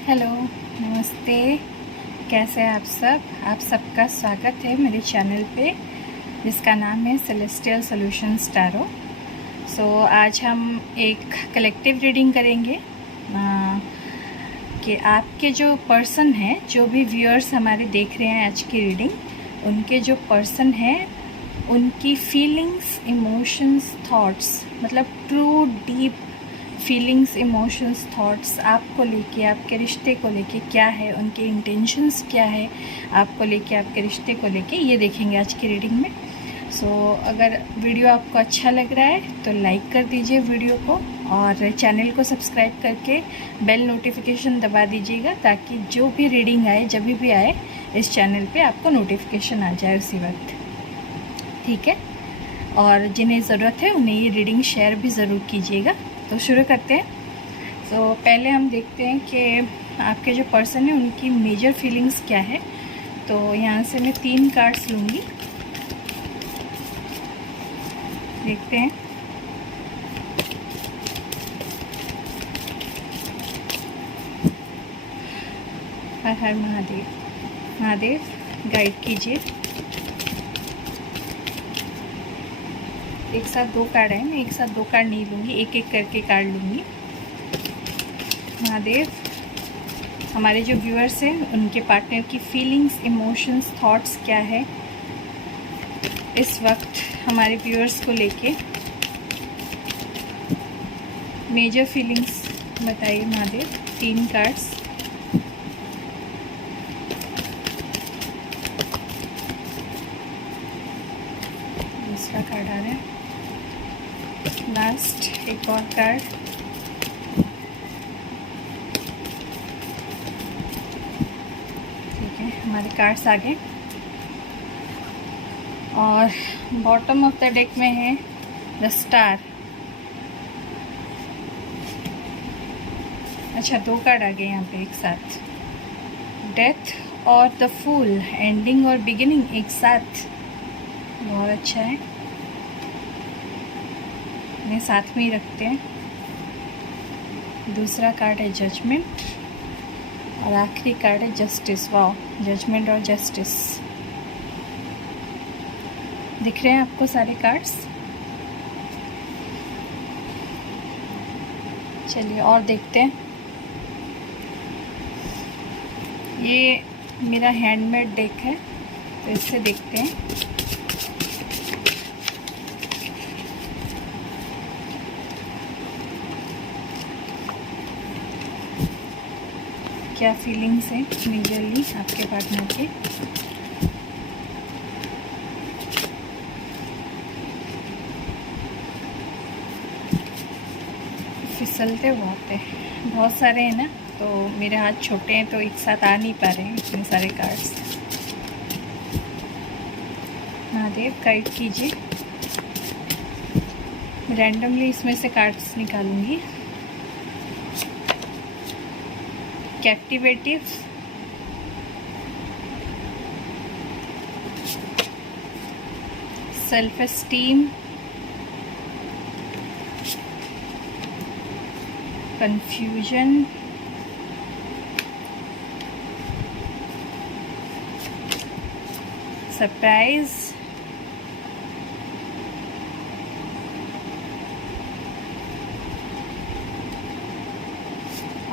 Hello, नमस्ते। कैसे हैं आप सब? आप सबका स्वागत है मेरे चैनल पे जिसका नाम है सेलेस्टियल सॉल्यूशंस टैरो। आज हम एक कलेक्टिव रीडिंग करेंगे कि आपके जो पर्सन हैं, जो भी व्यूअर्स हमारे देख रहे हैं आज की रीडिंग, उनके जो पर्सन हैं उनकी फीलिंग्स, इमोशंस, थॉट्स, मतलब true deep feelings, emotions, thoughts आपको लेके, आपके रिश्ते को लेके क्या है, उनके इंटेंशंस क्या है आपको लेके, आपके रिश्ते को लेके, ये देखेंगे आज की रीडिंग में। अगर वीडियो आपको अच्छा लग रहा है तो लाइक कर दीजिए वीडियो को, और चैनल को सब्सक्राइब करके बेल नोटिफिकेशन दबा दीजिएगा ताकि जो भी रीडिंग आए, जब भी आए, इस चैनल पे आपको नोटिफिकेशन आ जाए उसी वक्त, ठीक है। और जिन्हें ज़रूरत है उन्हें ये रीडिंग शेयर भी ज़रूर कीजिएगा। तो शुरू करते हैं। पहले हम देखते हैं कि आपके जो पर्सन है उनकी मेजर फीलिंग्स क्या है। तो यहाँ से मैं 3 कार्ड्स लूँगी, देखते हैं। हर हर महादेव। महादेव गाइड कीजिए। एक साथ 2 कार्ड है, मैं एक साथ 2 कार्ड नहीं लूँगी, एक एक करके कार्ड लूँगी। महादेव, हमारे जो व्यूअर्स हैं उनके पार्टनर की फीलिंग्स, इमोशंस, थॉट्स क्या है इस वक्त हमारे व्यूअर्स को लेके। मेजर फीलिंग्स बताइए महादेव। 3 कार्ड्स। दूसरा कार्ड आ रहा है, लास्ट एक और कार्ड। ठीक है, हमारे कार्ड्स आ गए। और बॉटम ऑफ द डेक में है द स्टार। अच्छा, 2 कार्ड आ गए यहाँ पे एक साथ। डेथ और द फूल, एंडिंग और बिगिनिंग एक साथ, बहुत अच्छा है। इन्हें साथ में ही रखते हैं। दूसरा कार्ड है जजमेंट और आखिरी कार्ड है जस्टिस। वाओ, जजमेंट और जस्टिस दिख रहे हैं आपको सारे कार्ड्स। चलिए और देखते हैं। ये मेरा हैंडमेड डेक है, तो इससे देखते हैं। क्या फीलिंग्स हैं मेजरली आपके पार्टनर के। फिसलते बहुत सारे हैं ना, तो मेरे हाथ छोटे हैं तो एक साथ आ नहीं पा रहे हैं इतने सारे कार्ड्स। महादेव गाइड कीजिए। रैंडमली इसमें से कार्ड्स निकालूंगी। Captivative, self esteem, confusion, surprise,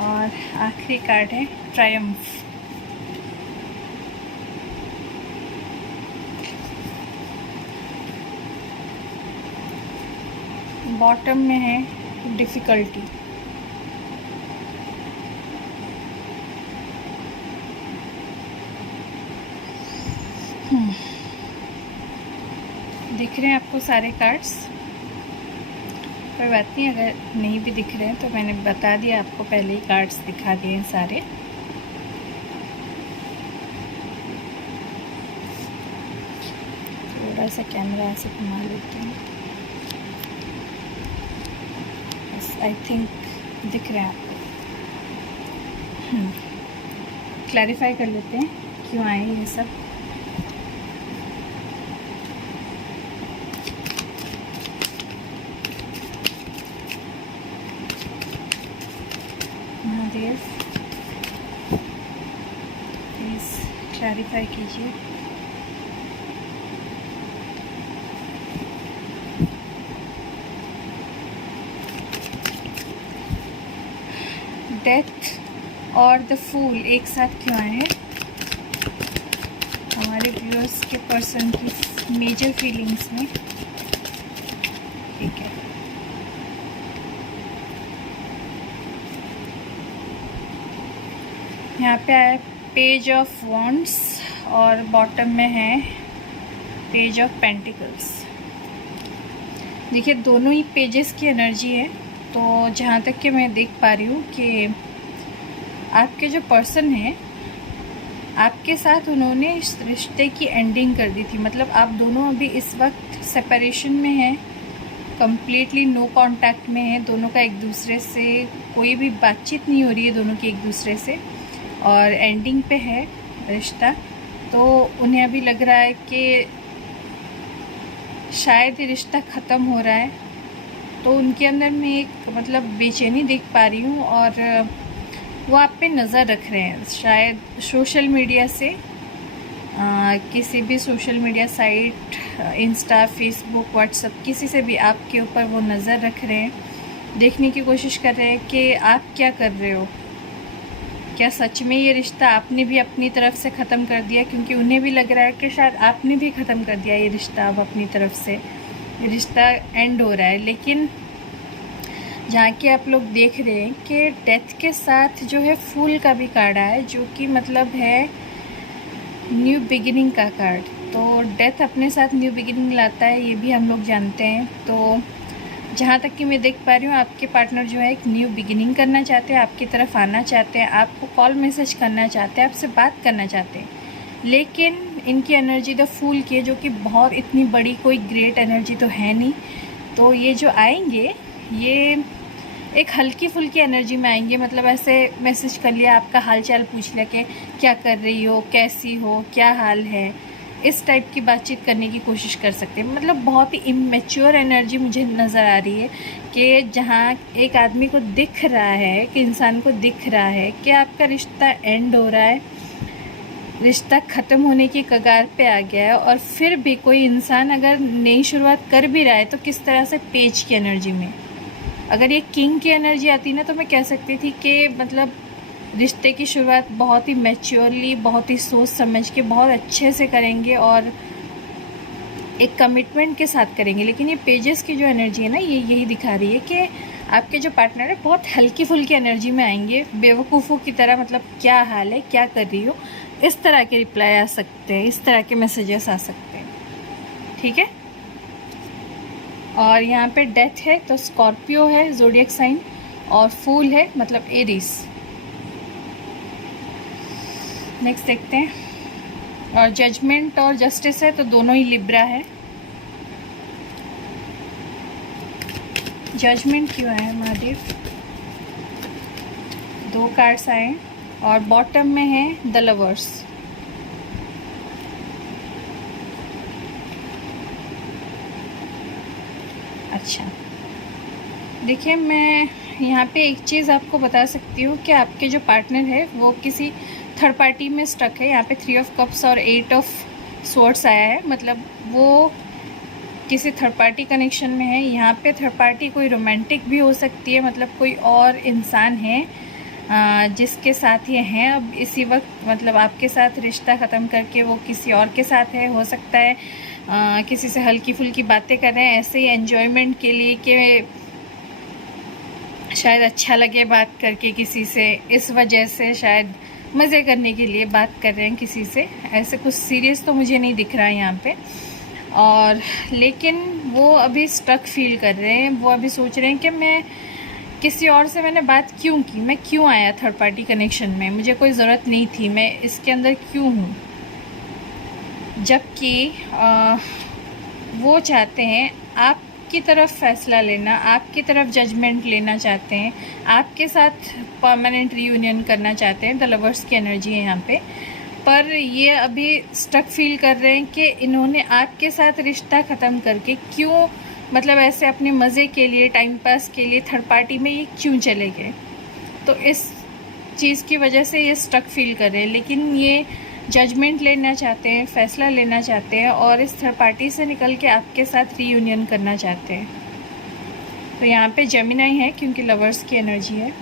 और आखिरी कार्ड है ट्रायम्फ। बॉटम में है डिफ़िकल्टी। दिख रहे हैं आपको सारे कार्ड्स? कोई बात नहीं, अगर नहीं भी दिख रहे हैं तो मैंने बता दिया आपको, पहले ही कार्ड्स दिखा दिए हैं सारे। थोड़ा सा कैमरा ऐसे घुमा लेते हैं, बस। आई थिंक दिख रहे हैं आपको। क्लैरिफाई कर लेते हैं क्यों आए ये सब। महादेव क्लैरिफाई कीजिए। डेथ और द फूल एक साथ क्यों आए हैं हमारे व्यूअर्स के पर्सन की मेजर फीलिंग्स में? ठीक है, यहाँ पे आया पेज ऑफ वॉन्ड्स और बॉटम में है पेज ऑफ पेंटिकल्स। देखिए दोनों ही पेजेस की एनर्जी है। तो जहाँ तक कि मैं देख पा रही हूँ कि आपके जो पर्सन हैं आपके साथ उन्होंने इस रिश्ते की एंडिंग कर दी थी। मतलब आप दोनों अभी इस वक्त सेपरेशन में हैं, कम्प्लीटली नो कांटेक्ट में हैं। दोनों का एक दूसरे से कोई भी बातचीत नहीं हो रही है दोनों की एक दूसरे से, और एंडिंग पे है रिश्ता। तो उन्हें अभी लग रहा है कि शायद ये रिश्ता ख़त्म हो रहा है। तो उनके अंदर मैं एक मतलब बेचैनी देख पा रही हूँ, और वो आप पे नज़र रख रहे हैं। शायद सोशल मीडिया से किसी भी social media site, Insta, Facebook, WhatsApp, किसी से भी आपके ऊपर वो नज़र रख रहे हैं, देखने की कोशिश कर रहे हैं कि आप क्या कर रहे हो। क्या सच में ये रिश्ता आपने भी अपनी तरफ से ख़त्म कर दिया? क्योंकि उन्हें भी लग रहा है कि शायद आपने भी ख़त्म कर दिया ये रिश्ता। अब अपनी तरफ से ये रिश्ता एंड हो रहा है। लेकिन जहाँ कि आप लोग देख रहे हैं कि डेथ के साथ जो है फूल का भी कार्ड आया है, जो कि मतलब है न्यू बिगिनिंग का कार्ड। तो डेथ अपने साथ न्यू बिगिनिंग लाता है, ये भी हम लोग जानते हैं। तो जहाँ तक कि मैं देख पा रही हूँ आपके पार्टनर जो है एक न्यू बिगिनिंग करना चाहते हैं, आपकी तरफ आना चाहते हैं, आपको कॉल मैसेज करना चाहते हैं, आपसे बात करना चाहते हैं। लेकिन इनकी एनर्जी द फूल की है, जो कि बहुत इतनी बड़ी कोई ग्रेट एनर्जी तो है नहीं। तो ये जो आएंगे ये एक हल्की फुल्की एनर्जी में आएंगे। मतलब ऐसे मैसेज कर लिया, आपका हाल चाल पूछ लिया कि क्या कर रही हो, कैसी हो, क्या हाल है, इस टाइप की बातचीत करने की कोशिश कर सकते हैं। मतलब बहुत ही इमेच्योर एनर्जी मुझे नज़र आ रही है कि जहाँ एक आदमी को दिख रहा है, कि इंसान को दिख रहा है कि आपका रिश्ता एंड हो रहा है, रिश्ता ख़त्म होने की कगार पे आ गया है, और फिर भी कोई इंसान अगर नई शुरुआत कर भी रहा है तो किस तरह से पेज की एनर्जी में। अगर ये किंग की एनर्जी आती ना तो मैं कह सकती थी कि मतलब रिश्ते की शुरुआत बहुत ही मैच्योरली, बहुत ही सोच समझ के, बहुत अच्छे से करेंगे और एक कमिटमेंट के साथ करेंगे। लेकिन ये पेजेस की जो एनर्जी है ना, ये यही दिखा रही है कि आपके जो पार्टनर है बहुत हल्की फुल्की एनर्जी में आएंगे, बेवकूफ़ों की तरह। मतलब क्या हाल है, क्या कर रही हो, इस तरह के रिप्लाई आ सकते हैं, इस तरह के मैसेजेस आ सकते हैं। ठीक है। और यहाँ पे डेथ है तो स्कॉर्पियो है ज़ोडिएक साइन, और फूल है मतलब एरीज। नेक्स्ट देखते हैं। और जजमेंट और जस्टिस है तो दोनों ही लिब्रा है। जजमेंट क्यों है महादेव? 2 कार्ड्स आए और बॉटम में है द लवर्स। अच्छा, देखिए मैं यहाँ पे एक चीज़ आपको बता सकती हूँ कि आपके जो पार्टनर है वो किसी थर्ड पार्टी में स्टक है। यहाँ पे 3 ऑफ कप्स और 8 ऑफ स्वॉर्ड्स आया है, मतलब वो किसी थर्ड पार्टी कनेक्शन में है। यहाँ पे थर्ड पार्टी कोई रोमांटिक भी हो सकती है, मतलब कोई और इंसान है जिसके साथ ये हैं अब इसी वक्त। मतलब आपके साथ रिश्ता ख़त्म करके वो किसी और के साथ है। हो सकता है किसी से हल्की फुल्की बातें कर रहे हैं ऐसे ही एन्जॉयमेंट के लिए, कि शायद अच्छा लगे बात करके किसी से, इस वजह से शायद मज़े करने के लिए बात कर रहे हैं किसी से। ऐसे कुछ सीरियस तो मुझे नहीं दिख रहा है यहाँ पे। और लेकिन वो अभी स्टक फील कर रहे हैं। वो अभी सोच रहे हैं कि मैं किसी और से मैंने बात क्यों की, मैं क्यों आया थर्ड पार्टी कनेक्शन में, मुझे कोई ज़रूरत नहीं थी, मैं इसके अंदर क्यों हूँ। जबकि वो चाहते हैं आपकी तरफ फ़ैसला लेना, आपकी तरफ जजमेंट लेना चाहते हैं, आपके साथ परमानेंट रीयूनियन करना चाहते हैं। द लवर्स की एनर्जी है यहाँ पे। पर ये अभी स्टक फील कर रहे हैं कि इन्होंने आपके साथ रिश्ता ख़त्म करके क्यों, मतलब ऐसे अपने मज़े के लिए, टाइम पास के लिए थर्ड पार्टी में ये क्यों चले गए। तो इस चीज़ की वजह से ये स्टक फील कर रहे हैं। लेकिन ये जजमेंट लेना चाहते हैं, फैसला लेना चाहते हैं और इस थर्ड पार्टी से निकल के आपके साथ रीयूनियन करना चाहते हैं। तो यहाँ पे जेमिनाई है क्योंकि लवर्स की एनर्जी है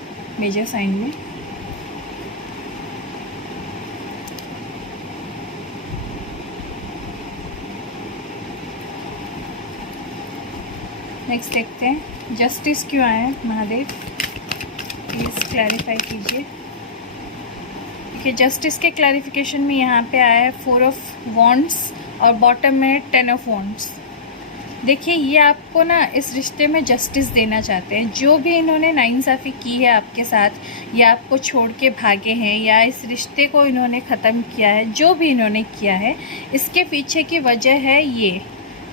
मेजर साइन में। नेक्स्ट देखते हैं जस्टिस क्यों आए हैं महादेव, प्लीज़ क्लैरिफाई कीजिए। देखिए जस्टिस के क्लैरिफिकेशन में यहाँ पे आया है 4 ऑफ वॉन्ड्स और बॉटम में 10 ऑफ वॉन्ड्स। देखिए ये आपको ना इस रिश्ते में जस्टिस देना चाहते हैं। जो भी इन्होंने नाइंसाफ़ी की है आपके साथ, या आपको छोड़ के भागे हैं, या इस रिश्ते को इन्होंने ख़त्म किया है, जो भी इन्होंने किया है, इसके पीछे की वजह है ये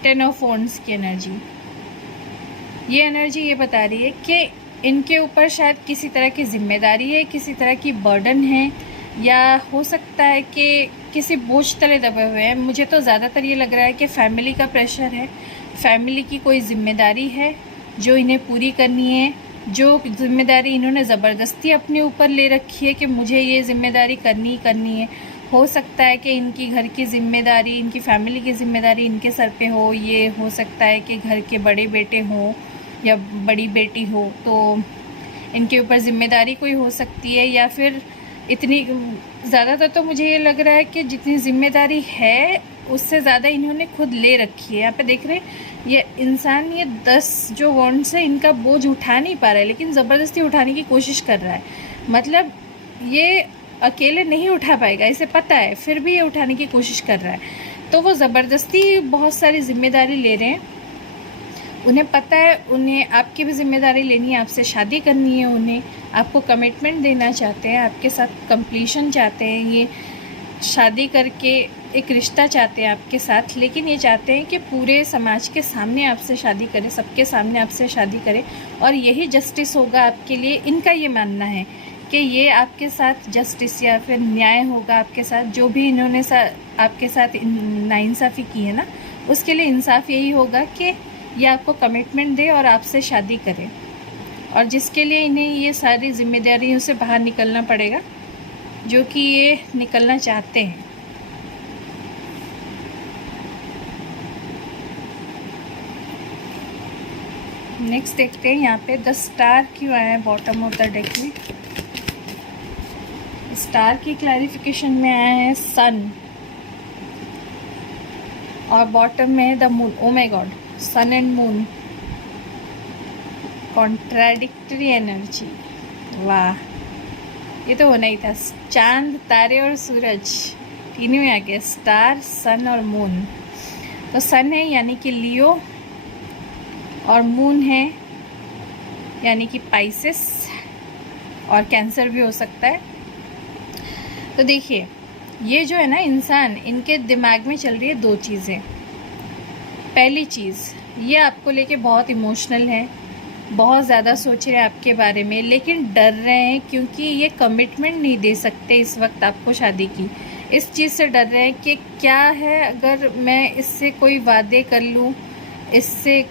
10 ऑफ वॉन्ड्स की एनर्जी। ये एनर्जी ये बता रही है कि इनके ऊपर शायद किसी तरह की जिम्मेदारी है, किसी तरह की बर्डन है, या हो सकता है कि किसी बोझ तले दबे हुए हैं। मुझे तो ज़्यादातर ये लग रहा है कि फैमिली का प्रेशर है, फैमिली की कोई ज़िम्मेदारी है जो इन्हें पूरी करनी है, जो ज़िम्मेदारी इन्होंने ज़बरदस्ती अपने ऊपर ले रखी है कि मुझे ये ज़िम्मेदारी करनी करनी है। हो सकता है कि इनकी घर की ज़िम्मेदारी, इनकी फैमिली की ज़िम्मेदारी इनके सर पे हो। ये हो सकता है कि घर के बड़े बेटे हों या बड़ी बेटी हो, तो इनके ऊपर ज़िम्मेदारी कोई हो सकती है। या फिर इतनी ज़्यादातर तो मुझे ये लग रहा है कि जितनी ज़िम्मेदारी है उससे ज़्यादा इन्होंने खुद ले रखी है। यहाँ पे देख रहे हैं ये इंसान, ये 10 जो वॉन्ड्स है इनका बोझ उठा नहीं पा रहा है, लेकिन ज़बरदस्ती उठाने की कोशिश कर रहा है। मतलब ये अकेले नहीं उठा पाएगा, इसे पता है, फिर भी ये उठाने की कोशिश कर रहा है। तो वो ज़बरदस्ती बहुत सारी ज़िम्मेदारी ले रहे हैं। उन्हें पता है उन्हें आपकी भी ज़िम्मेदारी लेनी है, आपसे शादी करनी है, उन्हें आपको कमिटमेंट देना चाहते हैं, आपके साथ कंप्लीशन चाहते हैं, ये शादी करके एक रिश्ता चाहते हैं आपके साथ। लेकिन ये चाहते हैं कि पूरे समाज के सामने आपसे शादी करें, सबके सामने आपसे शादी करें, और यही जस्टिस होगा आपके लिए। इनका ये मानना है कि ये आपके साथ जस्टिस या फिर न्याय होगा आपके साथ। जो भी इन्होंने आपके साथ नाइंसाफ़ी की है ना, उसके लिए इंसाफ यही होगा कि ये आपको कमिटमेंट दे और आपसे शादी करे, और जिसके लिए इन्हें ये सारी जिम्मेदारियों से बाहर निकलना पड़ेगा जो कि ये निकलना चाहते हैं। नेक्स्ट देखते हैं यहाँ पे 10 स्टार क्यों आया है बॉटम ऑफ द डेक में। स्टार की क्लैरिफिकेशन में आया है सन, और बॉटम में है the moon. Oh my god, sun and moon, contradictory energy. वाह, ये तो होना ही था। चांद, तारे और सूरज तीनों में आ गए, स्टार, सन और मून। तो सन है यानी कि लियो, और मून है यानी कि पाइसेस, और कैंसर भी हो सकता है। तो देखिए ये जो है ना इंसान, इनके दिमाग में चल रही है 2 चीज़ें। पहली चीज़, ये आपको लेके बहुत इमोशनल है, बहुत ज़्यादा सोच रहे हैं आपके बारे में, लेकिन डर रहे हैं क्योंकि ये कमिटमेंट नहीं दे सकते इस वक्त आपको शादी की। इस चीज़ से डर रहे हैं कि क्या है अगर मैं इससे कोई वादे कर लूँ, इससे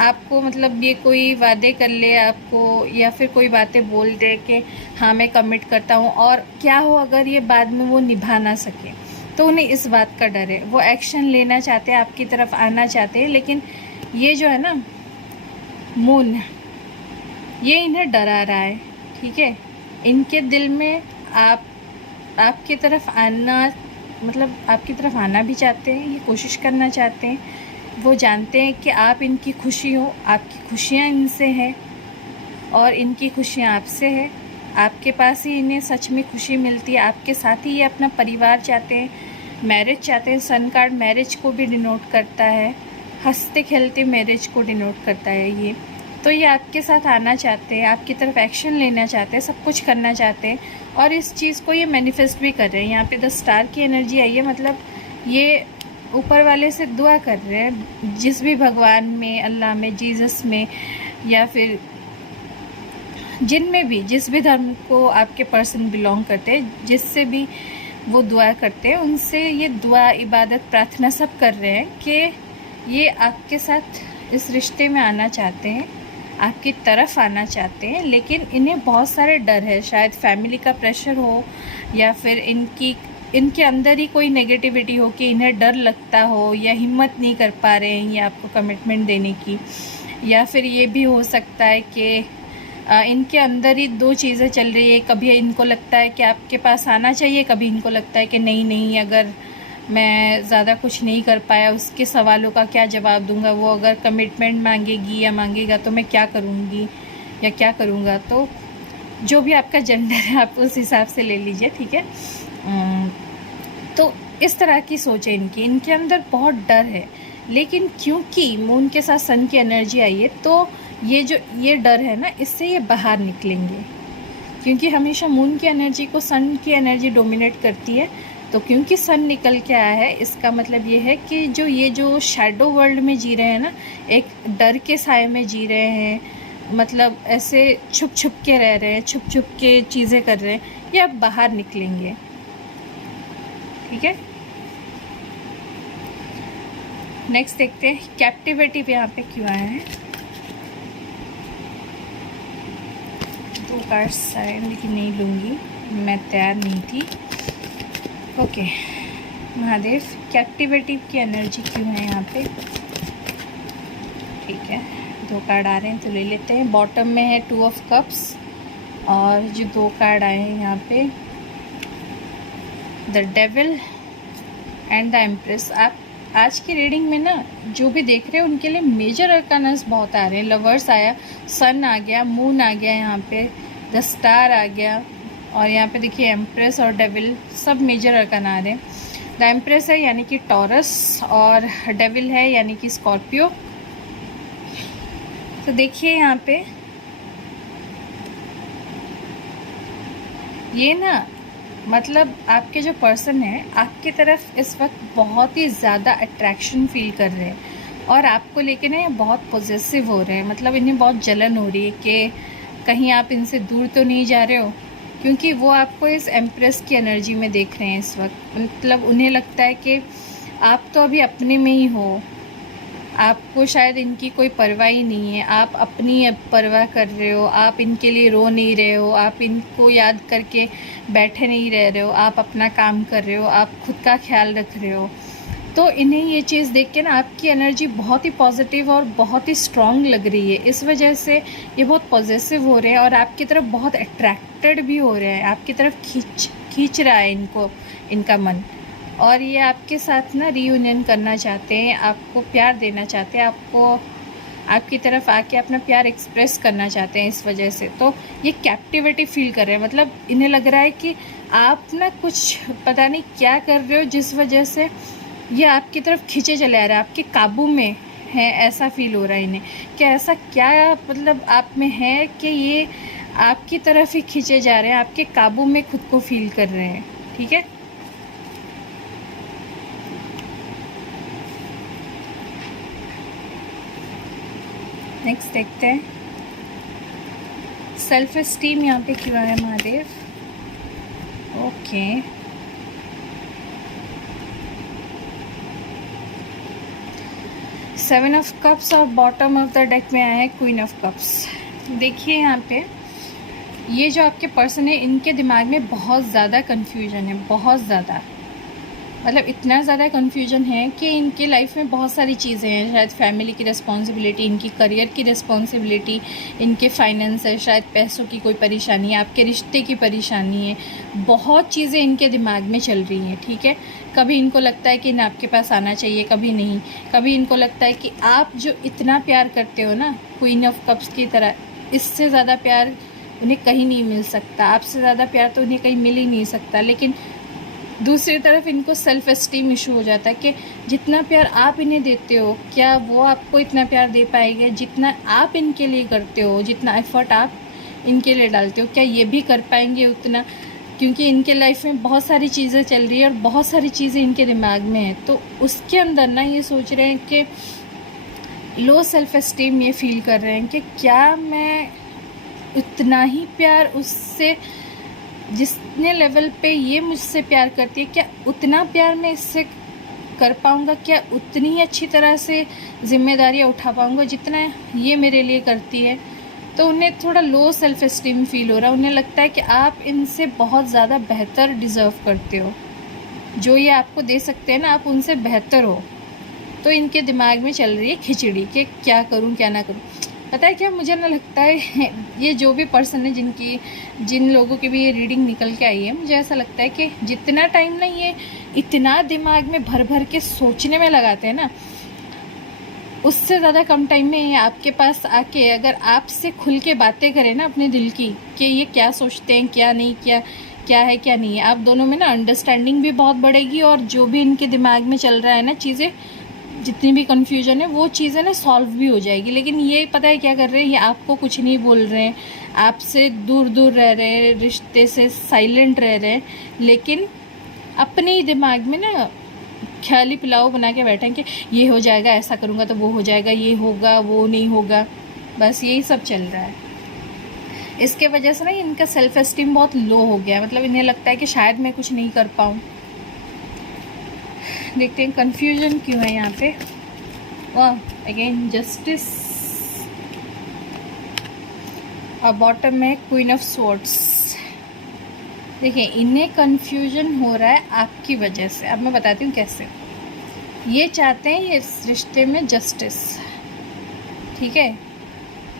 आपको मतलब ये कोई वादे कर ले आपको, या फिर कोई बातें बोल दे कि हाँ मैं कमिट करता हूँ, और क्या हो अगर ये बाद में वो निभा ना सके। तो उन्हें इस बात का डर है, वो एक्शन लेना चाहते हैं, आपकी तरफ आना चाहते हैं, लेकिन ये जो है ना मून, ये इन्हें डरा रहा है। ठीक है, इनके दिल में आपकी तरफ आना, मतलब आपकी तरफ आना भी चाहते हैं, ये कोशिश करना चाहते हैं। वो जानते हैं कि आप इनकी खुशी हो, आपकी खुशियाँ इनसे हैं और इनकी खुशियाँ आपसे हैं। आपके पास ही इन्हें सच में खुशी मिलती है, आपके साथ ही ये अपना परिवार चाहते हैं, मैरिज चाहते हैं। सन कार्ड मैरिज को भी डिनोट करता है, हंसते खेलते मैरिज को डिनोट करता है ये। तो ये आपके साथ आना चाहते हैं, आपकी तरफ एक्शन लेना चाहते हैं, सब कुछ करना चाहते हैं, और इस चीज़ को ये मैनिफेस्ट भी कर रहे हैं। यहाँ पे 10 स्टार की एनर्जी आई है, मतलब ये ऊपर वाले से दुआ कर रहे हैं, जिस भी भगवान में, अल्लाह में, जीसस में, या फिर जिनमें भी, जिस भी धर्म को आपके पर्सन बिलोंग करते हैं, जिससे भी वो दुआ करते हैं, उनसे ये दुआ, इबादत, प्रार्थना सब कर रहे हैं कि ये आपके साथ इस रिश्ते में आना चाहते हैं, आपकी तरफ आना चाहते हैं, लेकिन इन्हें बहुत सारे डर है। शायद फैमिली का प्रेशर हो, या फिर इनकी इनके अंदर ही कोई नेगेटिविटी हो कि इन्हें डर लगता हो या हिम्मत नहीं कर पा रहे हैं ये आपको कमिटमेंट देने की, या फिर ये भी हो सकता है कि इनके अंदर ही दो चीज़ें चल रही है। कभी इनको लगता है कि आपके पास आना चाहिए, कभी इनको लगता है कि नहीं नहीं, अगर मैं ज़्यादा कुछ नहीं कर पाया उसके सवालों का क्या जवाब दूंगा, वो अगर कमिटमेंट मांगेगी या मांगेगा तो मैं क्या करूँगी या क्या करूँगा। तो जो भी आपका जेंडर है आप उस हिसाब से ले लीजिए, ठीक है। तो इस तरह की सोच है इनकी, इनके अंदर बहुत डर है। लेकिन क्योंकि मून के साथ सन की एनर्जी आई है तो ये डर है ना, इससे ये बाहर निकलेंगे, क्योंकि हमेशा मून की एनर्जी को सन की एनर्जी डोमिनेट करती है। तो क्योंकि सन निकल के आया है, इसका मतलब ये है कि जो शैडो वर्ल्ड में जी रहे हैं ना, एक डर के साए में जी रहे हैं, मतलब ऐसे छुप छुप के रह रहे हैं, छुप छुप के चीज़ें कर रहे हैं, ये अब बाहर निकलेंगे, ठीक है। नेक्स्ट देखते हैं कैप्टिविटी पे यहाँ पे क्यों आया है। दो कार्ड्स आए लेकिन नहीं लूँगी, मैं तैयार नहीं थी। ओके महादेव, कैप्टिविटी की एनर्जी क्यों है यहाँ पे, ठीक है। दो कार्ड आ रहे हैं तो ले लेते हैं। बॉटम में है 2 ऑफ कप्स, और जो दो कार्ड आए हैं यहाँ पे the devil and the empress. आप आज की रीडिंग में ना जो भी देख रहे हैं उनके लिए मेजर अरकानस बहुत आ रहे हैं। लवर्स आया, सन आ गया, मून आ गया, यहाँ पे द स्टार आ गया, और यहाँ पे देखिए एम्प्रेस और डेविल, सब मेजर अरकान आ रहे हैं। द एम्प्रेस है यानी कि टॉरस, और डेविल है यानी कि स्कॉर्पियो। तो देखिए यहाँ पे ये ना, मतलब आपके जो पर्सन है आपकी तरफ इस वक्त बहुत ही ज़्यादा अट्रैक्शन फील कर रहे हैं, और आपको लेके ना ये बहुत पॉजेसिव हो रहे हैं। मतलब इन्हें बहुत जलन हो रही है कि कहीं आप इनसे दूर तो नहीं जा रहे हो, क्योंकि वो आपको इस एम्प्रेस की एनर्जी में देख रहे हैं इस वक्त। मतलब उन्हें लगता है कि आप तो अभी अपने में ही हो, आपको शायद इनकी कोई परवाह ही नहीं है, आप अपनी परवाह कर रहे हो, आप इनके लिए रो नहीं रहे हो, आप इनको याद करके बैठे नहीं रह रहे हो, आप अपना काम कर रहे हो, आप खुद का ख्याल रख रहे हो। तो इन्हें ये चीज़ देख के ना आपकी एनर्जी बहुत ही पॉजिटिव और बहुत ही स्ट्रॉन्ग लग रही है। इस वजह से ये बहुत पॉजिटिव हो रहे हैं और आपकी तरफ बहुत अट्रैक्टेड भी हो रहे हैं, आपकी तरफ खींच रहा है इनको इनका मन, और ये आपके साथ ना रीयूनियन करना चाहते हैं, आपको प्यार देना चाहते हैं, आपको आपकी तरफ आके अपना प्यार एक्सप्रेस करना चाहते हैं। इस वजह से तो ये कैप्टिविटी फील कर रहे हैं। मतलब इन्हें लग रहा है कि आप ना कुछ पता नहीं क्या कर रहे हो, जिस वजह से ये आपकी तरफ खींचे चले आ रहे हैं, आपके काबू में है, ऐसा फील हो रहा है इन्हें कि ऐसा क्या मतलब आप में है कि ये आपकी तरफ ही खींचे जा रहे हैं, आपके काबू में खुद को फील कर रहे हैं, ठीक है। नेक्स्ट देखते हैं सेल्फ एस्टीम यहाँ पे क्यों है Mahadev. Okay, seven of cups और बॉटम ऑफ द डेक में आया है क्वीन ऑफ कप्स। देखिए यहाँ पे ये जो आपके पर्सन है इनके दिमाग में बहुत ज़्यादा कन्फ्यूजन है, बहुत ज़्यादा, मतलब इतना ज़्यादा कन्फ्यूजन है कि इनके लाइफ में बहुत सारी चीज़ें हैं। शायद फैमिली की रिस्पॉन्सिबिलिटी, इनकी करियर की रिस्पॉन्सिबिलिटी, इनके फाइनेंस है, शायद पैसों की कोई परेशानी है, आपके रिश्ते की परेशानी है, बहुत चीज़ें इनके दिमाग में चल रही हैं, ठीक है। कभी इनको लगता है कि ना आपके पास आना चाहिए, कभी नहीं। कभी इनको लगता है कि आप जो इतना प्यार करते हो ना क्वीन ऑफ कप्स की तरह, इससे ज़्यादा प्यार उन्हें कहीं नहीं मिल सकता, आपसे ज़्यादा प्यार तो उन्हें कहीं मिल ही नहीं सकता। लेकिन दूसरी तरफ इनको सेल्फ एस्टीम इशू हो जाता है कि जितना प्यार आप इन्हें देते हो क्या वो आपको इतना प्यार दे पाएंगे, जितना आप इनके लिए करते हो, जितना एफर्ट आप इनके लिए डालते हो क्या ये भी कर पाएंगे उतना, क्योंकि इनके लाइफ में बहुत सारी चीज़ें चल रही है और बहुत सारी चीज़ें इनके दिमाग में हैं। तो उसके अंदर ना ये सोच रहे हैं कि लो सेल्फ एस्टीम ये फील कर रहे हैं कि क्या मैं उतना ही प्यार उससे, जितने लेवल पे ये मुझसे प्यार करती है, क्या उतना प्यार मैं इससे कर पाऊँगा, क्या उतनी ही अच्छी तरह से जिम्मेदारियाँ उठा पाऊँगा जितना ये मेरे लिए करती है। तो उन्हें थोड़ा लो सेल्फ एस्टीम फील हो रहा है, उन्हें लगता है कि आप इनसे बहुत ज़्यादा बेहतर डिज़र्व करते हो, जो ये आपको दे सकते हैं ना, आप उनसे बेहतर हो। तो इनके दिमाग में चल रही है खिचड़ी कि क्या करूं क्या ना करूं। पता है क्या, मुझे ना लगता है ये जो भी पर्सन है जिन लोगों की भी ये रीडिंग निकल के आई है, मुझे ऐसा लगता है कि जितना टाइम ना ये इतना दिमाग में भर भर के सोचने में लगाते हैं ना, उससे ज़्यादा कम टाइम में ये आपके पास आके अगर आपसे खुल के बातें करें ना अपने दिल की, कि ये क्या सोचते हैं क्या नहीं, क्या है क्या नहीं है, आप दोनों में ना अंडरस्टैंडिंग भी बहुत बढ़ेगी। और जो भी इनके दिमाग में चल रहा है ना चीज़ें, जितनी भी कन्फ्यूजन है वो चीज़ें ना सॉल्व भी हो जाएगी। लेकिन ये पता है क्या कर रहे हैं, ये आपको कुछ नहीं बोल रहे हैं, आपसे दूर दूर रह रहे हैं, रिश्ते से साइलेंट रह रहे हैं, लेकिन अपने ही दिमाग में ना ख्याली पुलाव बना के बैठे हैं कि ये हो जाएगा, ऐसा करूँगा तो वो हो जाएगा, ये होगा वो नहीं होगा, बस यही सब चल रहा है। इसके वजह से ना इनका सेल्फ एस्टीम बहुत लो हो गया है। मतलब इन्हें लगता है कि शायद मैं कुछ नहीं कर पाऊँ। देखते हैं कन्फ्यूजन क्यों है यहाँ पे। वाह, अगेन जस्टिस, और बॉटम में क्वीन ऑफ स्वॉर्ड्स। देखिए इन्हें कन्फ्यूजन हो रहा है आपकी वजह से। अब मैं बताती हूँ कैसे। ये चाहते हैं इस रिश्ते में जस्टिस, ठीक है,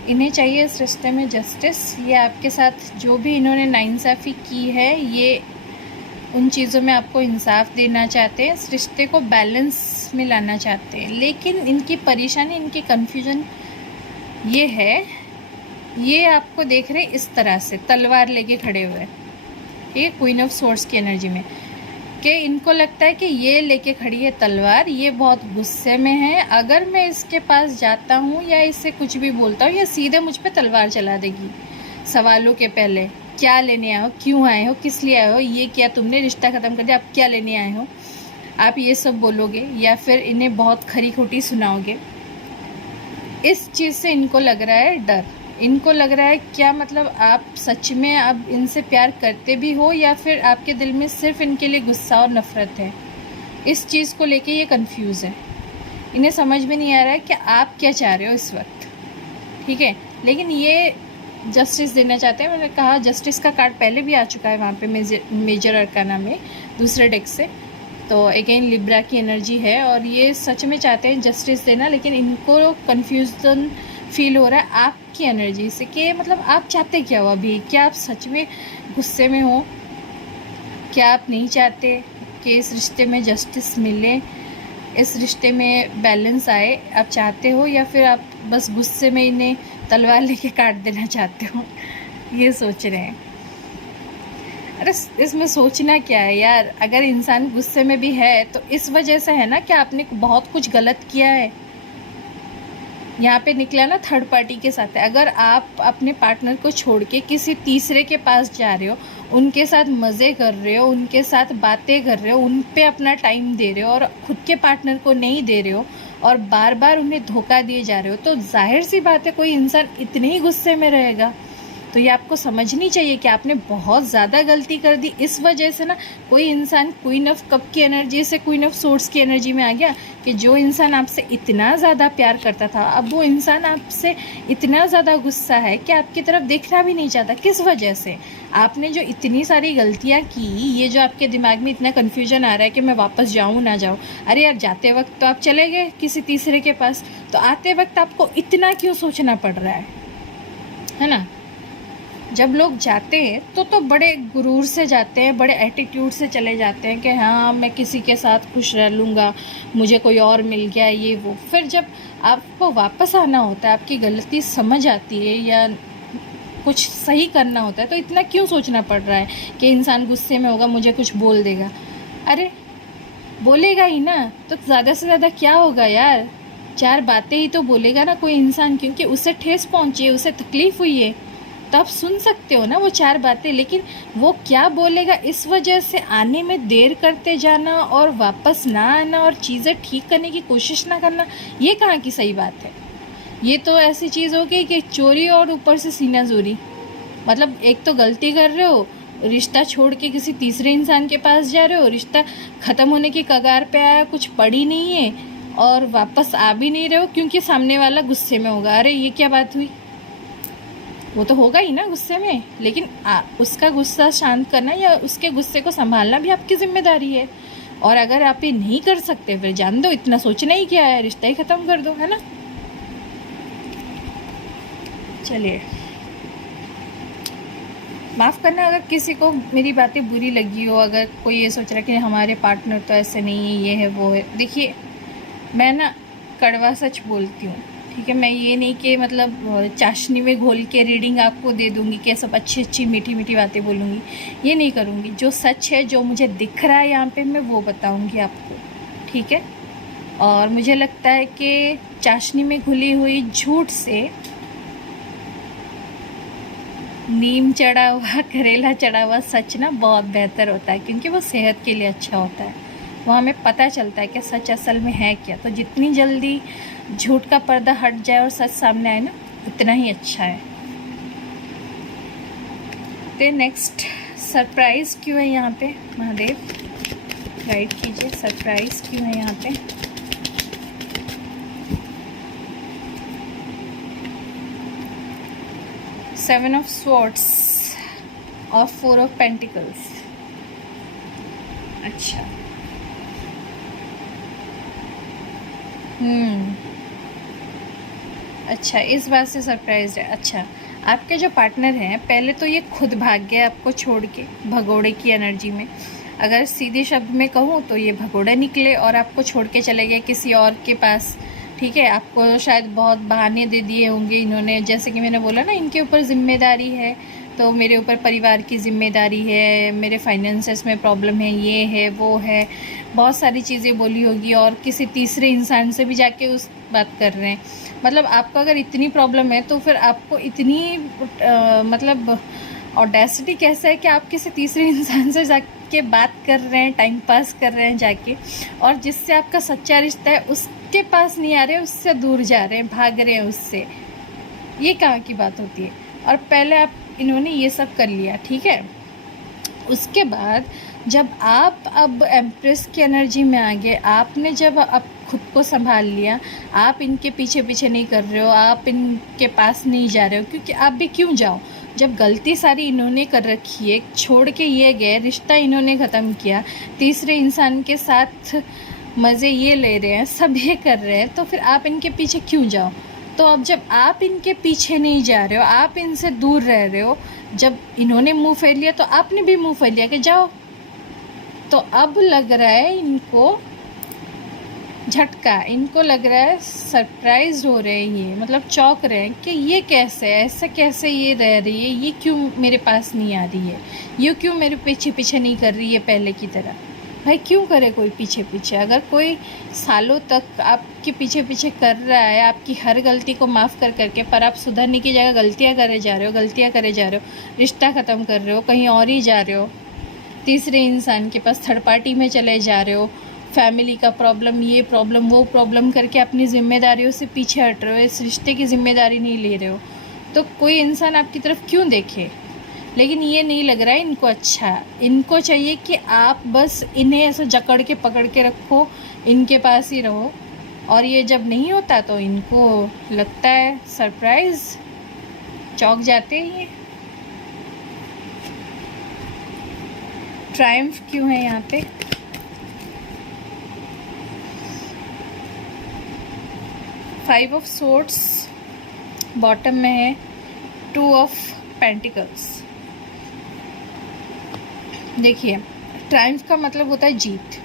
इन्हें चाहिए इस रिश्ते में जस्टिस। ये आपके साथ जो भी इन्होंने नाइंसाफ़ी की है, ये उन चीज़ों में आपको इंसाफ देना चाहते हैं, इस रिश्ते को बैलेंस में लाना चाहते हैं। लेकिन इनकी परेशानी, इनकी कन्फ्यूजन ये है, ये आपको देख रहे इस तरह से तलवार लेके खड़े हुए, ये क्वीन ऑफ स्वॉर्ड्स की एनर्जी में, कि इनको लगता है कि ये लेके खड़ी है तलवार, ये बहुत गुस्से में है, अगर मैं इसके पास जाता हूँ या इससे कुछ भी बोलता हूँ, या सीधे मुझ पे तलवार चला देगी। सवालों के पहले क्या लेने आए हो, क्यों आए हो, किस लिए आए हो, ये क्या तुमने रिश्ता ख़त्म कर दिया, आप क्या लेने आए हो, आप ये सब बोलोगे, या फिर इन्हें बहुत खरी खोटी सुनाओगे। इस चीज़ से इनको लग रहा है डर। इनको लग रहा है क्या, मतलब आप सच में अब इनसे प्यार करते भी हो, या फिर आपके दिल में सिर्फ इनके लिए गुस्सा और नफ़रत है। इस चीज़ को लेके ये कंफ्यूज है। इन्हें समझ में नहीं आ रहा है कि आप क्या चाह रहे हो इस वक्त, ठीक है। लेकिन ये जस्टिस देना चाहते हैं। मैंने कहा जस्टिस का कार्ड पहले भी आ चुका है वहाँ पे मेजर अरकाना में, दूसरे डेक से। तो अगेन लिब्रा की एनर्जी है और ये सच में चाहते हैं जस्टिस देना, लेकिन इनको कन्फ्यूज़न फील हो रहा है आपकी एनर्जी से कि मतलब आप चाहते क्या हो अभी, क्या आप सच में गुस्से में हो, क्या आप नहीं चाहते कि इस रिश्ते में जस्टिस मिले, इस रिश्ते में बैलेंस आए, आप चाहते हो, या फिर आप बस गुस्से में इन्हें तलवार लेके काट देना चाहते हो, ये सोच रहे हैं। अरे इसमें सोचना क्या है यार, अगर इंसान गुस्से में भी है तो इस वजह से है ना कि आपने बहुत कुछ गलत किया है। यहाँ पे निकला ना थर्ड पार्टी के साथ है। अगर आप अपने पार्टनर को छोड़ के किसी तीसरे के पास जा रहे हो, उनके साथ मज़े कर रहे हो, उनके साथ बातें कर रहे हो, उन पे अपना टाइम दे रहे हो और खुद के पार्टनर को नहीं दे रहे हो और बार बार उन्हें धोखा दिए जा रहे हो, तो जाहिर सी बात है कोई इंसान इतने ही गुस्से में रहेगा। तो ये आपको समझनी चाहिए कि आपने बहुत ज़्यादा गलती कर दी। इस वजह से ना कोई इंसान क्वीन ऑफ कप की एनर्जी से क्वीन ऑफ सोर्ड्स की एनर्जी में आ गया कि जो इंसान आपसे इतना ज़्यादा प्यार करता था, अब वो इंसान आपसे इतना ज़्यादा गुस्सा है कि आपकी तरफ देखना भी नहीं चाहता। किस वजह से? आपने जो इतनी सारी गलतियाँ की, ये जो आपके दिमाग में इतना कन्फ्यूजन आ रहा है कि मैं वापस जाऊँ ना जाऊँ। अरे यार, जाते वक्त तो आप चले गए किसी तीसरे के पास, तो आते वक्त आपको इतना क्यों सोचना पड़ रहा है ना। जब लोग जाते हैं तो बड़े गुरूर से जाते हैं, बड़े एटीट्यूड से चले जाते हैं कि हाँ मैं किसी के साथ खुश रह लूँगा, मुझे कोई और मिल गया, ये वो। फिर जब आपको वापस आना होता है, आपकी गलती समझ आती है या कुछ सही करना होता है, तो इतना क्यों सोचना पड़ रहा है कि इंसान गुस्से में होगा, मुझे कुछ बोल देगा। अरे बोलेगा ही ना, तो ज़्यादा से ज़्यादा क्या होगा यार, 4 बातें ही तो बोलेगा ना कोई इंसान, क्योंकि उसे ठेस पहुँची है, उसे तकलीफ़ हुई है, तो आप सुन सकते हो ना वो 4 बातें। लेकिन वो क्या बोलेगा, इस वजह से आने में देर करते जाना और वापस ना आना और चीज़ें ठीक करने की कोशिश ना करना, ये कहाँ की सही बात है। ये तो ऐसी चीज़ हो गई कि चोरी और ऊपर से सीना जोरी। मतलब एक तो गलती कर रहे हो, रिश्ता छोड़ के किसी तीसरे इंसान के पास जा रहे हो, रिश्ता ख़त्म होने की कगार पे आया, कुछ पड़ी नहीं है और वापस आ भी नहीं रहे हो क्योंकि सामने वाला गुस्से में होगा। अरे ये क्या बात हुई, वो तो होगा ही ना गुस्से में, लेकिन उसका गुस्सा शांत करना या उसके गुस्से को संभालना भी आपकी जिम्मेदारी है। और अगर आप ये नहीं कर सकते फिर जान दो, इतना सोचना ही क्या है, रिश्ता ही ख़त्म कर दो, है ना। चलिए, माफ़ करना अगर किसी को मेरी बातें बुरी लगी हो, अगर कोई ये सोच रहा है कि हमारे पार्टनर तो ऐसे नहीं है, ये है वो है। देखिए, मैं ना कड़वा सच बोलती हूँ, ठीक है। मैं ये नहीं कि मतलब चाशनी में घोल के रीडिंग आपको दे दूँगी कि सब अच्छी अच्छी मीठी मीठी बातें बोलूँगी, ये नहीं करूँगी। जो सच है, जो मुझे दिख रहा है यहाँ पे, मैं वो बताऊँगी आपको, ठीक है। और मुझे लगता है कि चाशनी में घुली हुई झूठ से नीम चढ़ा हुआ, करेला चढ़ा हुआ सच ना बहुत बेहतर होता है, क्योंकि वो सेहत के लिए अच्छा होता है। वो हमें पता चलता है कि सच असल में है क्या। तो जितनी जल्दी झूठ का पर्दा हट जाए और सच सामने आए ना, उतना ही अच्छा है। तो नेक्स्ट, सरप्राइज़ क्यों है यहाँ पे, महादेव गाइड कीजिए, सरप्राइज़ क्यों है यहाँ पे। सेवन ऑफ स्वॉर्ड्स और फोर ऑफ पेंटिकल्स। अच्छा, अच्छा, इस बात से सरप्राइज है। अच्छा, आपके जो पार्टनर हैं, पहले तो ये खुद भाग गया आपको छोड़ के, भगोड़े की एनर्जी में। अगर सीधे शब्द में कहूँ तो ये भगोड़े निकले और आपको छोड़ के चले गए किसी और के पास, ठीक है। आपको शायद बहुत बहाने दे दिए होंगे इन्होंने, जैसे कि मैंने बोला ना, इनके ऊपर जिम्मेदारी है, तो मेरे ऊपर परिवार की जिम्मेदारी है, मेरे फाइनेंसेस में प्रॉब्लम है, ये है वो है, बहुत सारी चीज़ें बोली होगी। और किसी तीसरे इंसान से भी जाके उस बात कर रहे हैं। मतलब आपको अगर इतनी प्रॉब्लम है तो फिर आपको इतनी मतलब ऑडेसिटी कैसा है कि आप किसी तीसरे इंसान से जाके बात कर रहे हैं, टाइम पास कर रहे हैं जाके, और जिससे आपका सच्चा रिश्ता है उसके पास नहीं आ रहे, उससे दूर जा रहे हैं, भाग रहे हैं उससे। ये कहाँ की बात होती है। और पहले आप इन्होंने ये सब कर लिया, ठीक है। उसके बाद जब आप अब एम्प्रेस की एनर्जी में आ गए, आपने जब अब खुद को संभाल लिया, आप इनके पीछे पीछे नहीं कर रहे हो, आप इनके पास नहीं जा रहे हो, क्योंकि आप भी क्यों जाओ, जब गलती सारी इन्होंने कर रखी है, छोड़ के ये गए, रिश्ता इन्होंने ख़त्म किया, तीसरे इंसान के साथ मज़े ये ले रहे हैं, सब ये कर रहे हैं, तो फिर आप इनके पीछे क्यों जाओ। तो अब जब आप इनके पीछे नहीं जा रहे हो, आप इनसे दूर रह रहे हो, जब इन्होंने मुंह फेर लिया तो आपने भी मुंह फेर लिया कि जाओ। तो अब लग रहा है इनको झटका, इनको लग रहा है सरप्राइज हो रहे हैं, ये मतलब चौंक रहे हैं कि ये कैसे, ऐसा कैसे ये रह रही है, ये क्यों मेरे पास नहीं आ रही है, ये क्यों मेरे पीछे पीछे नहीं कर रही है पहले की तरह। भाई क्यों करे कोई पीछे पीछे, अगर कोई सालों तक आपके पीछे पीछे कर रहा है, आपकी हर गलती को माफ़ कर करके, पर आप सुधरने की जगह गलतियां करे जा रहे हो, गलतियां करे जा रहे हो, रिश्ता ख़त्म कर रहे हो, कहीं और ही जा रहे हो, तीसरे इंसान के पास थर्ड पार्टी में चले जा रहे हो, फैमिली का प्रॉब्लम, ये प्रॉब्लम, वो प्रॉब्लम करके अपनी जिम्मेदारियों से पीछे हट रहे हो, इस रिश्ते की जिम्मेदारी नहीं ले रहे हो, तो कोई इंसान आपकी तरफ क्यों देखे। लेकिन ये नहीं लग रहा है इनको अच्छा, इनको चाहिए कि आप बस इन्हें ऐसे जकड़ के पकड़ के रखो, इनके पास ही रहो। और ये जब नहीं होता तो इनको लगता है सरप्राइज, चौंक जाते हैं ये। ट्रायम्फ क्यों है यहाँ पे, फाइव ऑफ सोर्ड्स बॉटम में है, टू ऑफ पेंटिकल्स। देखिए, ट्रायम्फ का मतलब होता है जीत,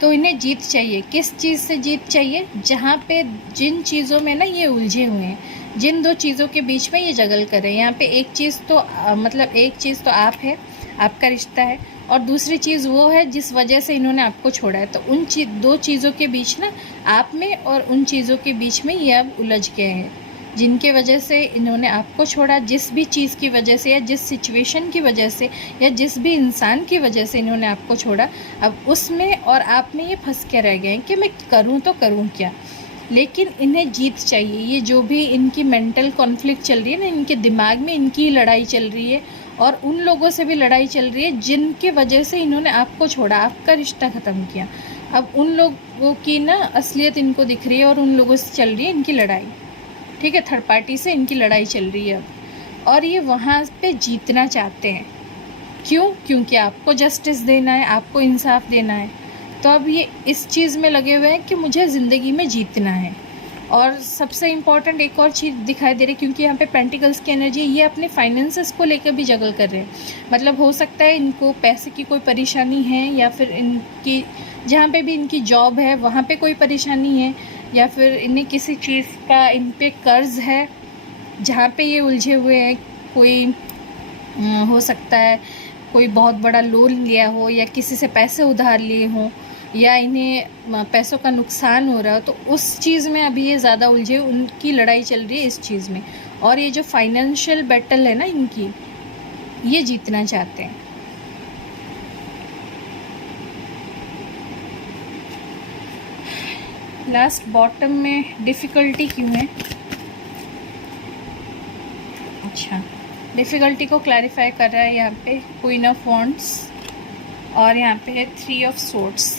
तो इन्हें जीत चाहिए। किस चीज़ से जीत चाहिए, जहाँ पे जिन चीज़ों में ना ये उलझे हुए हैं, जिन दो चीज़ों के बीच में ये जगल कर रहे हैं। यहाँ पे एक चीज़ तो मतलब एक चीज़ तो आप है, आपका रिश्ता है, और दूसरी चीज़ वो है जिस वजह से इन्होंने आपको छोड़ा है। तो उन दो चीज़ों के बीच ना, आप में और उन चीज़ों के बीच में ये अब उलझ गए हैं, जिनके वजह से इन्होंने आपको छोड़ा, जिस भी चीज़ की वजह से या जिस सिचुएशन की वजह से या जिस भी इंसान की वजह से इन्होंने आपको छोड़ा, अब उसमें और आप में ये फंस के रह गए हैं कि मैं करूं तो करूं क्या। लेकिन इन्हें जीत चाहिए। ये जो भी इनकी मेंटल कॉन्फ्लिक्ट चल रही है ना, इनके दिमाग में इनकी लड़ाई चल रही है, और उन लोगों से भी लड़ाई चल रही है जिनके वजह से इन्होंने आपको छोड़ा, आपका रिश्ता ख़त्म किया। अब उन लोगों की ना असलियत इनको दिख रही है और उन लोगों से चल रही है इनकी लड़ाई, ठीक है। थर्ड पार्टी से इनकी लड़ाई चल रही है अब, और ये वहाँ पे जीतना चाहते हैं। क्यों? क्योंकि आपको जस्टिस देना है, आपको इंसाफ देना है। तो अब ये इस चीज़ में लगे हुए हैं कि मुझे ज़िंदगी में जीतना है। और सबसे इम्पॉर्टेंट एक और चीज़ दिखाई दे रही है, क्योंकि यहाँ पे पेंटिकल्स की एनर्जी, ये अपने फाइनेंसेस को लेकर भी जगल कर रहे हैं। मतलब हो सकता है इनको पैसे की कोई परेशानी है, या फिर इनकी जहाँ पे भी इनकी जॉब है वहाँ पे कोई परेशानी है, या फिर इन्हें किसी चीज़ का इन पे कर्ज़ है जहाँ पे ये उलझे हुए हैं। कोई हो सकता है कोई बहुत बड़ा लोन लिया हो, या किसी से पैसे उधार लिए हों, या इन्हें पैसों का नुकसान हो रहा हो, तो उस चीज़ में अभी ये ज़्यादा उलझे, उनकी लड़ाई चल रही है इस चीज़ में। और ये जो फाइनेंशियल बैटल है ना इनकी, ये जीतना चाहते हैं। लास्ट बॉटम में डिफ़िकल्टी क्यों है? अच्छा, डिफ़िकल्टी को क्लैरिफाई कर रहा है यहाँ पे क्वीन ऑफ वॉन्ड्स, और यहाँ पे 3 ऑफ सोर्ड्स।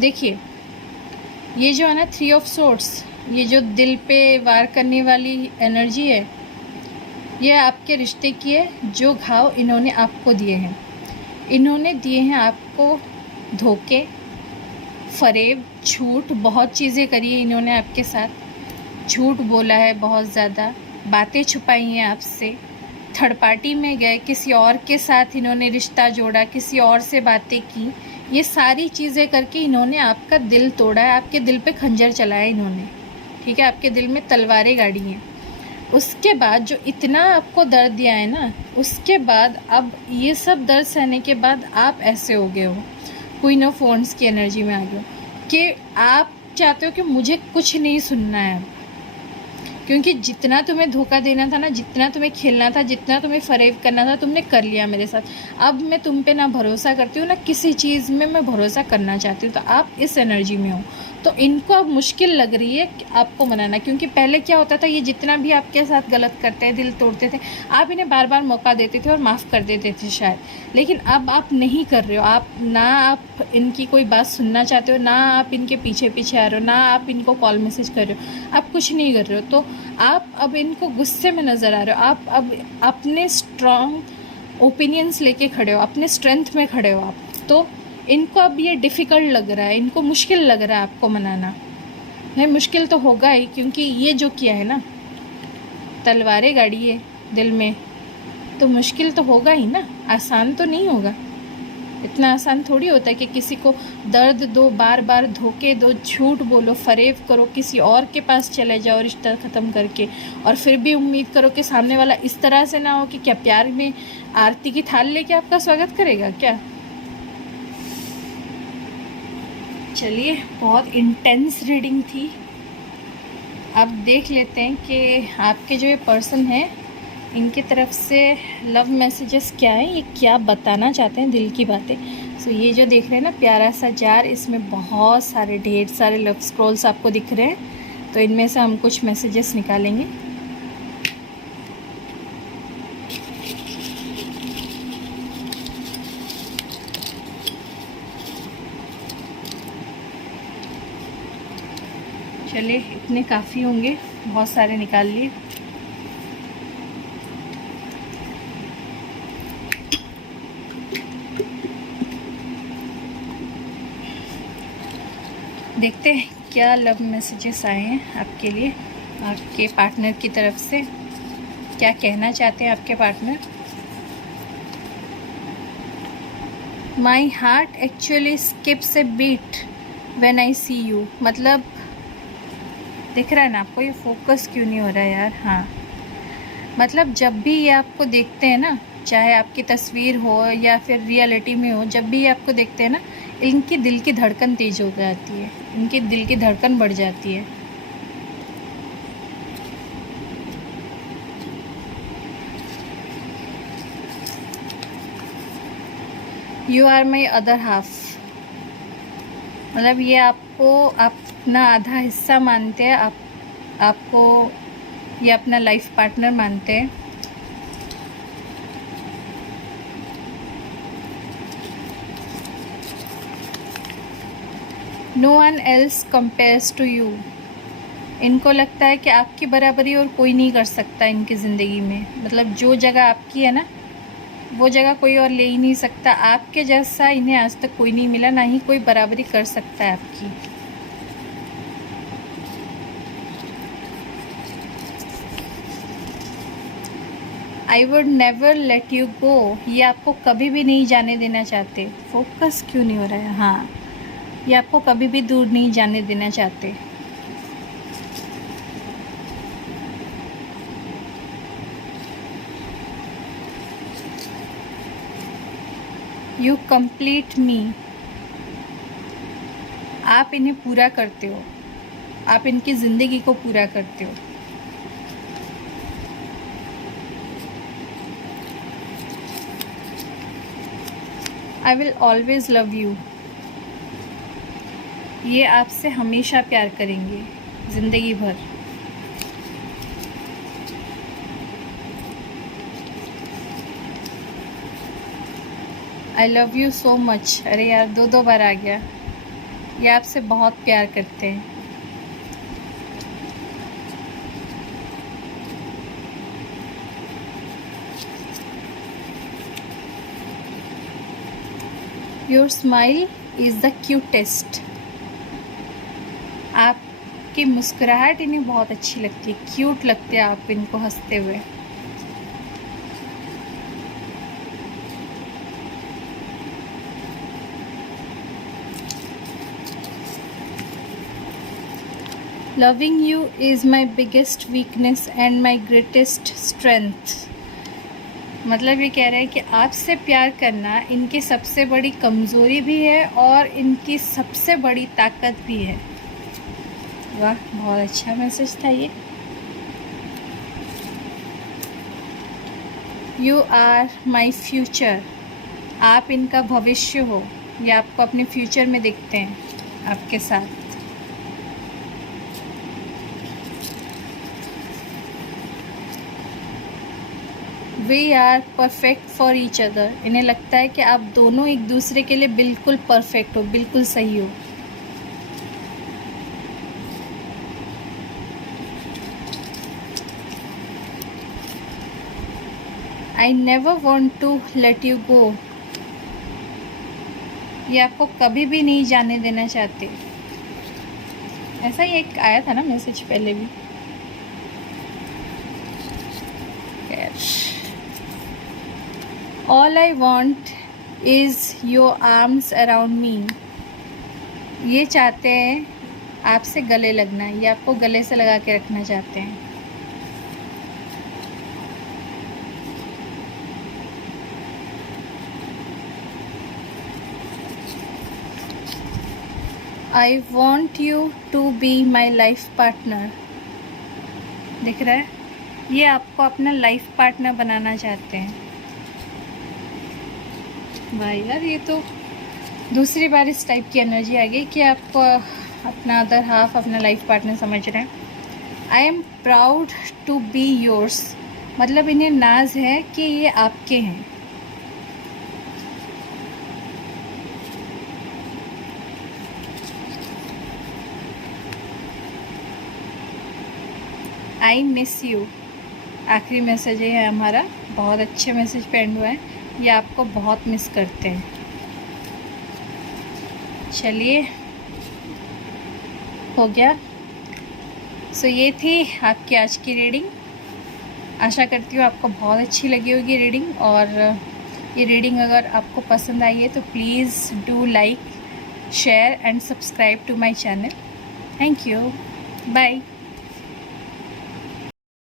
देखिए ये जो है ना 3 ऑफ सोर्ड्स, ये जो दिल पे वार करने वाली एनर्जी है, ये आपके रिश्ते की है। जो घाव इन्होंने आपको दिए हैं, इन्होंने दिए हैं आपको धोखे, फरेब, झूठ, बहुत चीज़ें करी है इन्होंने आपके साथ। झूठ बोला है बहुत ज़्यादा, बातें छुपाई हैं आपसे, थर्ड पार्टी में गए, किसी और के साथ इन्होंने रिश्ता जोड़ा, किसी और से बातें की। ये सारी चीज़ें करके इन्होंने आपका दिल तोड़ा है, आपके दिल पे खंजर चलाया इन्होंने, ठीक है, आपके दिल में तलवारें गाड़ी हैं। उसके बाद जो इतना आपको दर्द दिया है ना, उसके बाद अब ये सब दर्द सहने के बाद आप ऐसे हो गए हो, क्वीन ऑफ वॉन्ड्स की एनर्जी में आ गए हो, कि आप चाहते हो कि मुझे कुछ नहीं सुनना है अब। क्योंकि जितना तुम्हें धोखा देना था ना, जितना तुम्हें खेलना था, जितना तुम्हें फरेब करना था, तुमने कर लिया मेरे साथ। अब मैं तुम पे ना भरोसा करती हूँ, ना किसी चीज़ में मैं भरोसा करना चाहती हूँ। तो आप इस एनर्जी में हो, तो इनको अब मुश्किल लग रही है आपको मनाना। क्योंकि पहले क्या होता था, ये जितना भी आपके साथ गलत करते हैं, दिल तोड़ते थे, आप इन्हें बार बार मौका देते थे और माफ़ कर देते थे शायद। लेकिन अब आप नहीं कर रहे हो। आप इनकी कोई बात सुनना चाहते हो, ना आप इनके पीछे पीछे आ रहे हो, ना आप इनको कॉल मैसेज कर रहे हो, आप कुछ नहीं कर रहे हो। तो आप अब इनको गुस्से में नज़र आ रहे हो। आप अब अपने स्ट्रॉन्ग ओपिनियंस लेके खड़े हो, अपने स्ट्रेंथ में खड़े हो आप। तो इनको अब ये डिफ़िकल्ट लग रहा है, इनको मुश्किल लग रहा है आपको मनाना। है मुश्किल तो होगा ही, क्योंकि ये जो किया है ना, तलवारें गाड़ी है दिल में, तो मुश्किल तो होगा ही ना, आसान तो नहीं होगा। इतना आसान थोड़ी होता है कि किसी को दर्द दो, बार बार धोखे दो, झूठ बोलो, फरेब करो, किसी और के पास चले जाओ रिश्ता ख़त्म करके, और फिर भी उम्मीद करो कि सामने वाला इस तरह से ना हो कि क्या प्यार में आरती की थाल लेके आपका स्वागत करेगा क्या? चलिए, बहुत इंटेंस रीडिंग थी। अब देख लेते हैं कि आपके जो ये पर्सन है, इनकी तरफ से लव मैसेजेस क्या है, ये क्या बताना चाहते हैं, दिल की बातें। सो ये जो देख रहे हैं ना प्यारा सा जार, इसमें बहुत सारे ढेर सारे लव स्क्रॉल्स आपको दिख रहे हैं। तो इनमें से हम कुछ मैसेजेस निकालेंगे। चलिए, इतने काफ़ी होंगे, बहुत सारे निकाल लिए। देखते हैं क्या लव मैसेजेस आए हैं आपके लिए, आपके पार्टनर की तरफ से। क्या कहना चाहते हैं आपके partner? My heart actually skips a beat when I see you. मतलब दिख रहा है ना आपको, ये फोकस क्यों नहीं हो रहा है यार? हाँ, मतलब जब भी ये आपको देखते हैं ना, चाहे आपकी तस्वीर हो या फिर रियलिटी में हो, जब भी ये आपको देखते हैं ना, इनकी दिल की धड़कन तेज़ हो जाती है, इनकी दिल की धड़कन बढ़ जाती है। You are my other half. मतलब ये आपको अपना आधा हिस्सा मानते हैं, आपको ये अपना लाइफ पार्टनर मानते हैं। No one else compares to you. इनको लगता है कि आपकी बराबरी और कोई नहीं कर सकता इनकी ज़िंदगी में। मतलब जो जगह आपकी है ना, वो जगह कोई और ले ही नहीं सकता। आपके जैसा इन्हें आज तक कोई नहीं मिला, ना ही कोई बराबरी कर सकता है आपकी। I would never late you go, ये आपको कभी भी नहीं जाने देना चाहते। फोकस क्यों नहीं हो रहा है? हाँ, ये आपको कभी भी दूर नहीं जाने देना चाहते। यू कंप्लीट मी, आप इन्हें पूरा करते हो, आप इनकी ज़िंदगी को पूरा करते हो। I will always love you, ये आपसे हमेशा प्यार करेंगे, ज़िंदगी भर। I love you so much, अरे यार दो बार आ गया। ये आपसे बहुत प्यार करते हैं। Your smile is the cutest, आपकी मुस्कुराहट इन्हें बहुत अच्छी लगती है, क्यूट लगते हैं आप इनको हंसते हुए। Loving you is my biggest weakness and my greatest strength, मतलब ये कह रहे हैं कि आपसे प्यार करना इनकी सबसे बड़ी कमज़ोरी भी है और इनकी सबसे बड़ी ताकत भी है। वाह, बहुत अच्छा मैसेज था ये। यू आर माई फ्यूचर, आप इनका भविष्य हो, ये आपको अपने फ्यूचर में देखते हैं आपके साथ। We are perfect for each other, इन्हें लगता है कि आप दोनों एक दूसरे के लिए बिल्कुल परफेक्ट हो, बिल्कुल सही हो। I never want to let you go, ये आपको कभी भी नहीं जाने देना चाहते। ऐसा ही एक आया था ना मैसेज पहले भी। All I want is your arms around me, ये चाहते हैं आपसे गले लगना, ये आपको गले से लगा के रखना चाहते हैं। I want you to be my life partner, दिख रहा है, ये आपको अपना लाइफ पार्टनर बनाना चाहते हैं। भाई यार, ये तो दूसरी बार इस टाइप की एनर्जी आ गई कि आपको अपना अदर हाफ अपना लाइफ पार्टनर समझ रहे हैं। I am proud to be yours, मतलब इन्हें नाज है कि ये आपके हैं। आई मिस यू, आखिरी मैसेज है हमारा, बहुत अच्छे मैसेज पे एंड हुआ है। ये आपको बहुत मिस करते हैं। चलिए, हो गया। सो ये थी आपकी आज की रीडिंग। आशा करती हूँ आपको बहुत अच्छी लगी होगी रीडिंग, और ये रीडिंग अगर आपको पसंद आई है तो please do like, share and subscribe to my channel. Thank you, bye.